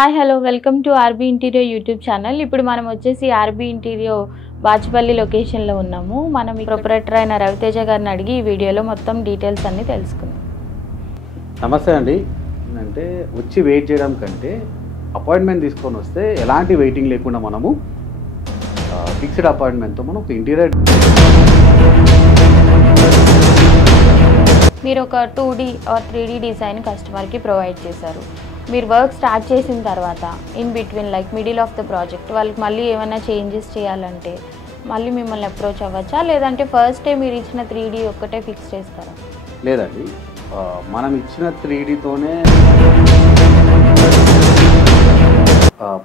Hi hello welcome to RB interior YouTube channel. ఇప్పుడు మనం వచ్చేసి ఆర్బీ ఇంటీరియర్ బాచుపల్లి లొకేషన్లో ఉన్నాము. మనం ప్రొపరేటర్ అయిన రవితేజ గారిని అడిగి ఈ వీడియోలో మొత్తం డీటెయిల్స్ అన్నీ తెలుసుకుందాం. నమస్తే అండి. అంటే వచ్చి వెయిట్ చేయడం కంటే అపాయింట్మెంట్ తీసుకొని వస్తే ఎలాంటి వెయిటింగ్ లేకుండా మనము ఫిక్స్డ్ అపాయింట్మెంట్తో మనం ఒక ఇంటీరియర్ మీరు ఒక 2D ఆర్ 3D డిజైన్ కస్టమర్కి ప్రొవైడ్ చేశారు. మీరు వర్క్ స్టార్ట్ చేసిన తర్వాత in between like middle of the project వాళ్ళకి మళ్ళీ ఏమైనా చేంజెస్ చేయాలంటే మళ్ళీ మిమ్మల్ని అప్రోచ్ అవ్వచ్చా, లేదంటే ఫస్ట్ డే మీరు ఇచ్చిన 3D ఒక్కటే ఫిక్స్ చేస్తారా? లేదండి, మనం ఇచ్చిన 3Dతోనే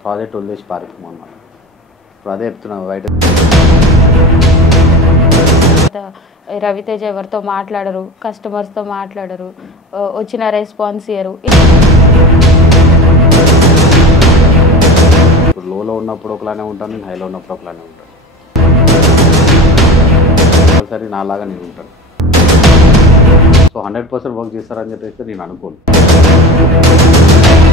ప్రాజెక్ట్ వదిలేసి పారిపోము అన్నమాట. ఇప్పుడు అదే చెప్తున్నాం బయట. రవితేజ ఎవరితో మాట్లాడరు, కస్టమర్స్తో మాట్లాడరు, వచ్చిన రెస్పాన్స్ ఇయ్యరు. ఇప్పుడు లోలో ఉన్నప్పుడు ఒకలానే ఉంటాను, నేను హైలో ఉన్నప్పుడు ఒకలానే ఉంటాను. సరే నాలాగా నేను ఉంటాను. సో 100% వర్క్ చేస్తారని చెప్పేసి నేను అనుకోను.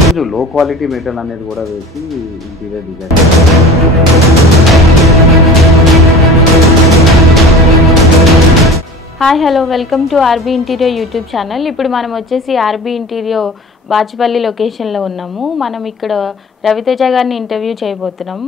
కొంచెం లో క్వాలిటీ మెటీరియల్ అనేది కూడా వేసి interior design. Hi hello welcome to RB interior YouTube channel. ఇప్పుడు మనం వచ్చేసి ఆర్బీ ఇంటీరియర్ బాచుపల్లి లొకేషన్లో ఉన్నాము. మనం ఇక్కడ రవితేజ గారిని ఇంటర్వ్యూ చేయబోతున్నాం.